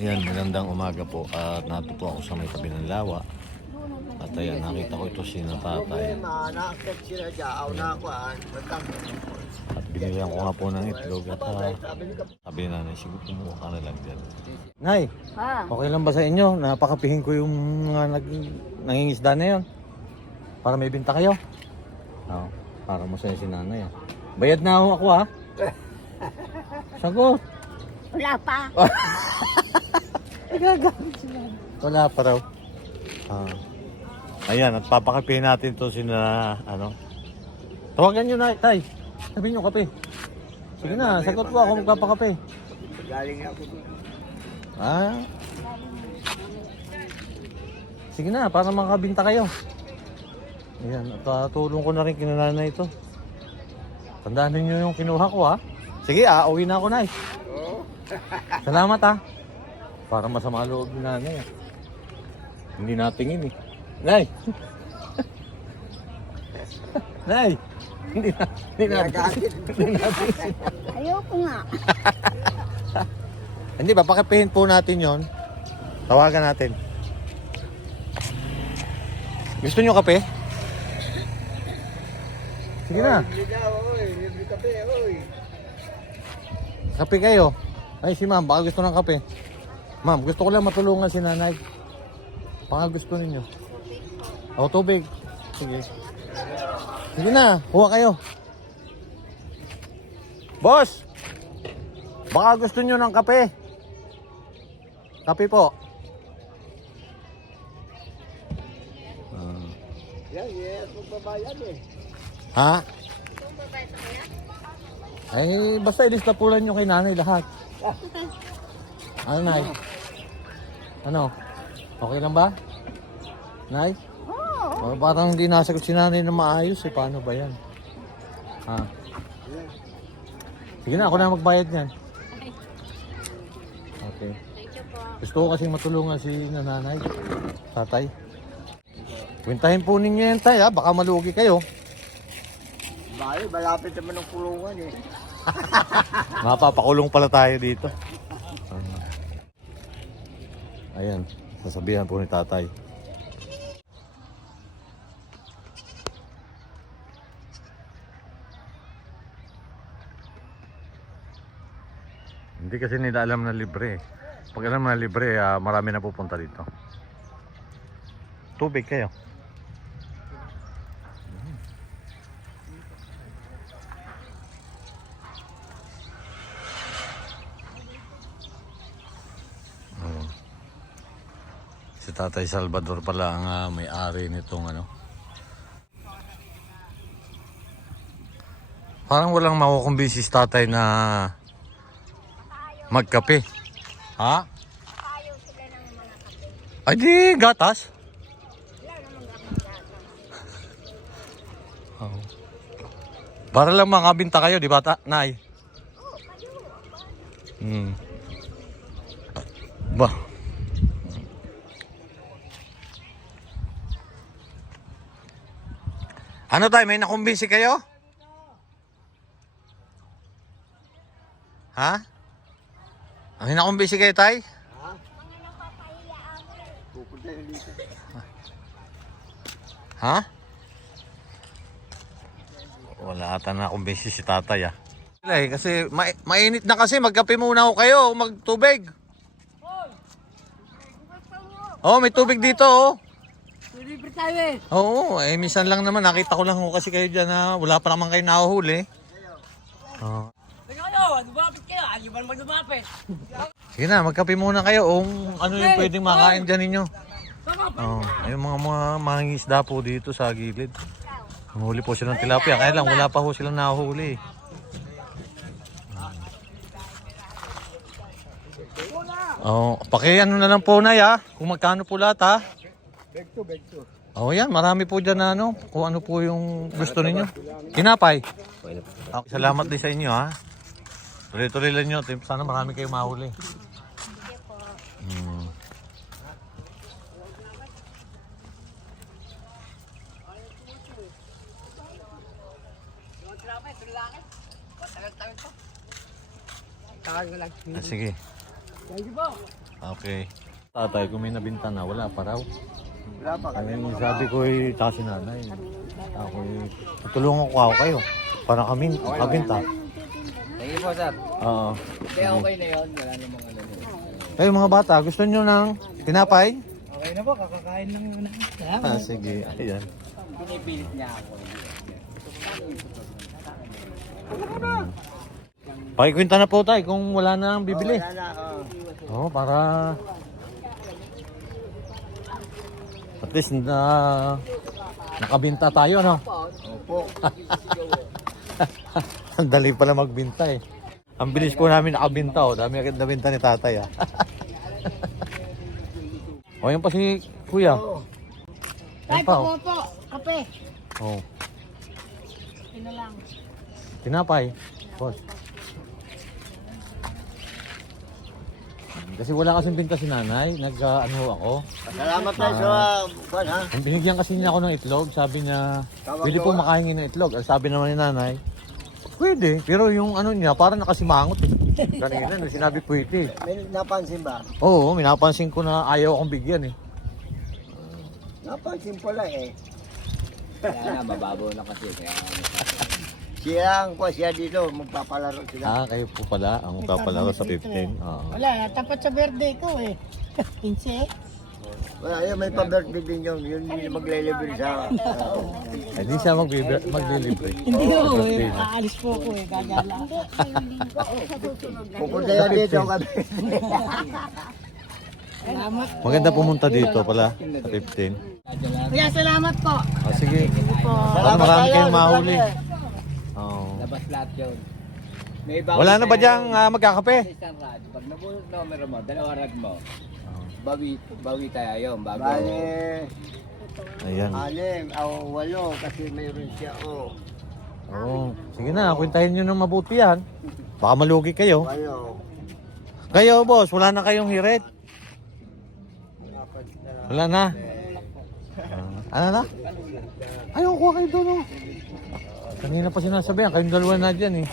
Ayan, magandang umaga po at nato po ako sa may tabi ng lawa. At ayan, nakita ko ito si natatay. At binigyan ko nga po ng itlog at sabi na nanay, siguro kumuha ka na lang dyan. Nay, okay lang ba sa inyo? Napakapihin ko yung mga nangingisda na yun. Para may binta kayo. Oo, para masaya si nanay. Bayad na ako ha. Sagot. Wala pa. Wala pa raw. Ayan, at papakapihin natin to sina, tawagan nyo na, tay. Sabihin nyo kape. Sige na, sagot ko ako magpapakape. Galing ako. Sige na, para makabinta kayo. Ayan, at tulong ko na rin kinananay ito. Tandaan ninyo yung kinuha ko ha. Sige, uwi na ako, nay. Salamat ha. Para masama loob ni nanay. Hindi natingin eh. Nay! Nay! Hindi natingin. Ayoko nga. Hindi ba, pakipihin po natin yon. Tawagan natin. Gusto nyo kape? Sige na. Libre kape, oy. Kape kayo. Ay si ma'am, baka gusto ng kape. Ma'am, gusto ko lang matulungan si nanay. Baka gusto ninyo. O, tubig. Sige. Sige na, kuha kayo. Boss! Baka gusto nyo ng kape. Kape po. Yes, magbabayad eh. Ha? Ay, basta ilista po lang nyo kay nanay lahat. Ano, nay? Ano? Okay lang ba? Nay? Oo. Parang hindi nasagot si nanay na maayos eh. Paano ba yan? Sige na, ako na magbayad niyan. Okay. Gusto ko kasing matulungan si nanay, tatay. Kwentahin po ninyo yan, tay, ha? Baka malugi kayo. Bayo, malapit naman ng kulungan eh. Mapapakulong pala tayo dito. Ayan, sasabihan po ni tatay. Hindi kasi nila alam na libre. Pag alam na libre, marami na pupunta dito. Tubig kayo. Si Tatay Salvador pala ang may-ari nitong Parang walang makukumbisi si tatay na magkape. Ha? Ayaw sila ng mga kape. Ay di, gatas. Wala namang gata. Oh. Para lang makabinta kayo, di ba, nay? Oo, kayo. Ba? Ano tayo, may nakumbinsi kayo? Ha? May nakumbinsi kayo, tay? Ha? Mga napapahiya ako. Pupunta yung dito. Ha? Wala ata na kumbinsi si tatay Kasi mainit na kasi, magkape muna ako kayo, magtubig. Oh, may tubig dito oh. Libre tayo eh. Oo, minsan lang naman nakita ko lang ho kasi kayo diyan na wala pa naman kayo nahuhuli. Oh. Lumapit kayo. Ayaw ba naman lumapit? Sige na, magkape muna kayo ano yung pwedeng makain dyan ninyo. Yung mga mangingisda po dito sa gilid. Huli po silang tilapia, kaya lang wala pa ho silang nahuhuli. Pakiano na lang po na kung magkano po lahat ha. Beg to. Yan, marami po dyan na kung ano po yung gusto ninyo. Kinapay. Salamat din sa inyo ha. Tuloy-tuloy lang nyo. Sana marami kayong mahuli. Tawag mo lang. Sige. Thank you po. Okay. Tatay, kung may nabinta na, wala pa raw. Wala pa kami. Ay, sabi ko kasi nanay. Ako tutulungan ko ako kayo. Para kami makabinta. Thank you po, sir. Oo. Kaya okay na yun. Wala namang ano. Kayo mga bata, gusto nyo ng tinapay? Okay na po, kakakain lang muna. Ah, sige. Ayan. Pinipilit niya ako. Pakikwenta na po tayo kung wala na ang bibili. Wala na, Oo, para at least na nakabinta tayo, no? Opo. Ang dali pala magbinta eh. Ang bilis po namin nakabinta, oh. Dami agad nabinta ni tatay, ah. O, yan pa si kuya. Tay, Yan pa, oh. po, kape. Oh. Ino lang. Tinapay. Boss. Kasi wala kasing binta si nanay. Nag-ano ako. Salamat tayo sa buwan, ha? Binigyan kasi niya ako ng itlog. Sabi niya, Tawag pwede ko, po ah. makahingi ng itlog. Sabi naman ni nanay, pwede. Pero yung ano niya, parang nakasimangot eh. Kanina, nung sinabi pwede. May napansin ba? Oo, minapansin ko na ayaw akong bigyan eh. Napansin pala eh. Kaya na, mababaw na kasi. Kaya Siya ang siya dito, magpapalaro sila. Ah, kayo po pala ang papalaro sa 15. Oo. Wala, tapat sa birthday ko eh. 15. Wala, yun, may pa-birthday din yun. Yun yung magle-libre sa... Hindi siya maglilibre. Hindi ko Birthday eh. na. Aalis po ko eh. Gagala. Pupunta yan dito kami. Salamat. Maganda pumunta dito pala sa 15. Kuya, salamat po. Ah, sige. Po. Para marami kayong mahuli. Oo. labas lahat yun. May Wala na ba diyang magkakape? Isang rad. Pag nabulot numero mo, dalawa rad mo. Bawi tayo yun. Bago. Bale, Ayan. 6 o 8 kasi mayroon siya, oh. Oo. Sige na, kwentahin nyo ng mabuti yan. Baka malugi kayo. Ano? Kayo, boss, wala na kayong hirit. Wala na. Ano na? Ayaw, kuha kayo doon, oh. Kanina pa sinasabihan, kayong dalawa na dyan, eh.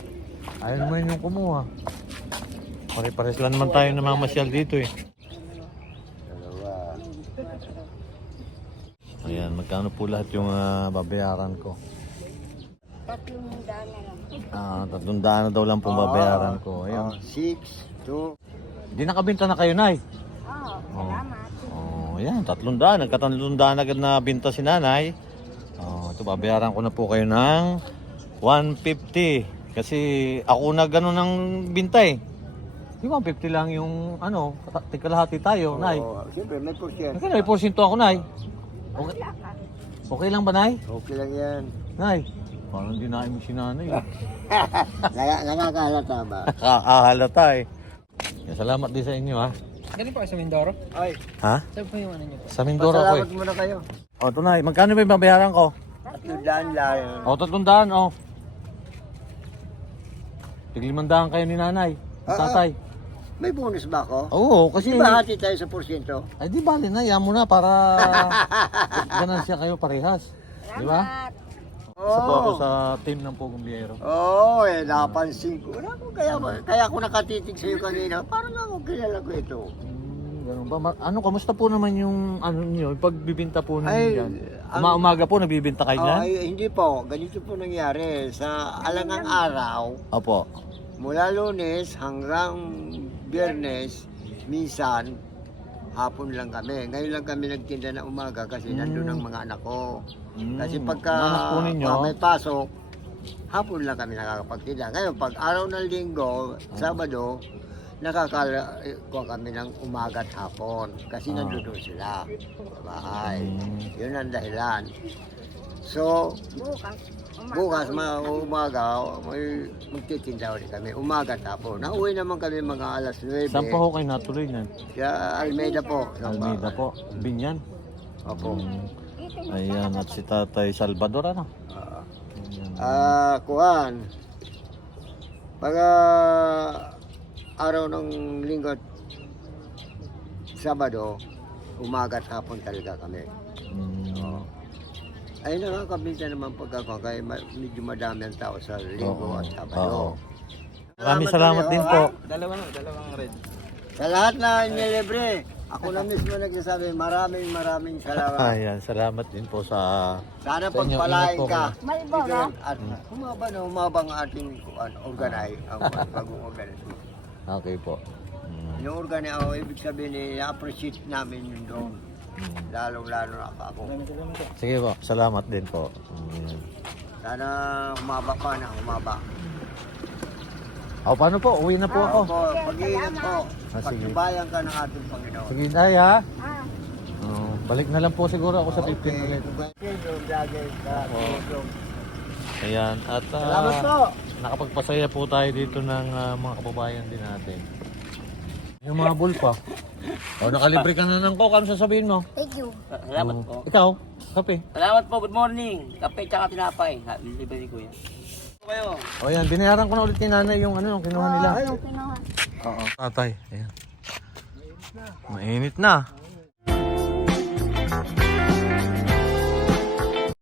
Ayaw naman yung kumuha. Pare-pares lang naman tayo namamasyal dito, eh. Dalawa. Ayan, magkano po lahat yung babayaran ko? 300 na lang. 300 na daw lang po babayaran ko. Ayan. 6, 2. Hindi nakabinta na kayo, Nay. Oo, salamat. Oh, yan, 300. Nagka-300 agad na binta si nanay. Oh, ito babayaran ko na po kayo ng 150. Kasi ako na gano'n ng binta eh. Di 150 lang yung ano, tikalahati tayo, Nay. Siyempre, may porsyento. Kasi may porsyento ako, Nay. Okay, okay lang ba, Nay? Okay lang yan. Nay, parang dinahin mo si nanay. Nakakahalata ba? Nakakahalata eh. Yan, salamat din sa inyo, ha. Galing pa sa Mindoro? Ay, Ha? Saan po yung ano nyo? Sa Mindoro ko eh. pasalamat muna kayo. O, ito, Nay. Magkano ba yung babayaran ko? 300 lang. O, 300, o. Tig-500 kayo ni nanay. Tatay. May bonus ba ako? Oo, kasi... Di ba hati tayo sa porsyento? Ay, di bali na. Yan mo na para ganansya kayo parehas. Di ba? Isa po ako sa team ng Pogong Biyero. Oo, napansin ko. Kaya ako nakatitig sa'yo kanina. Parang ako kilala ko ito. Ganun ba? Ano, kamusta po naman yung ano niyo, yung pagbibinta po ninyo Ay, dyan? ang- Umaga po nagbibinta kayo dyan? Ay, hindi po. Ganito po nangyari. Sa alangang araw, Opo. mula Lunes hanggang Biyernes, minsan, hapon lang kami. Ngayon lang kami nagtinda na umaga kasi nandun ang mga anak ko. Kasi pagka Mga anak po ninyo? may pasok, hapon lang kami nakakapagtinda. Ngayon, pag araw ng linggo, Sabado, nakakakuha kami ng umaga at hapon. Kasi nandun sila sa bahay. Yun ang dahilan. So, bukas umaga, may magtitinda ulit kami. Umaga at hapon. Nauwi naman kami mga alas 9. Saan po ho kayo natuloy niyan? Sa Almeida po. Almeida po. Binyan. Opo. Ayan, at si Tatay Salvador, ano? Kuhan. Pag araw ng linggo at Sabado, umaga at hapon talaga kami. Ay nakakabinta naman pagkakon kaya medyo madami ang tao sa linggo at Sabado. Maraming salamat din po. Dalawang red. Sa lahat na nilibre, ako na mismo nagsasabi, maraming salamat. Ayan, salamat din po sa... Sana Sa inyo, pagpalain ingat po ka. Malboro. At humaba ang ating organize, ang pag-organize. Okay po. Yung organize ako, ibig sabihin, i-appreciate namin yun doon. Lalong-lalo na ako. Sige po, salamat din po. Sana humaba pa na, humaba. O, paano po? Uwi na po ako. Opo, pag-iingat po. Ah, sige. Pagsubayan ka ng ating Panginoon. Sige, Nay, ha? Ah, Balik na lang po siguro ako sa 15 ulit. Ayan, at Salamat po. nakapagpasaya po tayo dito ng mga kababayan din natin. Yung mga bulpa. O, nakalibre ka na ng coke. Ano sasabihin mo? thank you. Salamat po. Ikaw, kape. Salamat po. Good morning. Kape tsaka tinapay. Libre ni Kuya. Kayo. O yan, binayaran ko na ulit ni nanay yung ano, yung kinuha nila. Yung kinuha. Oo. Tatay, ayan. Mainit na.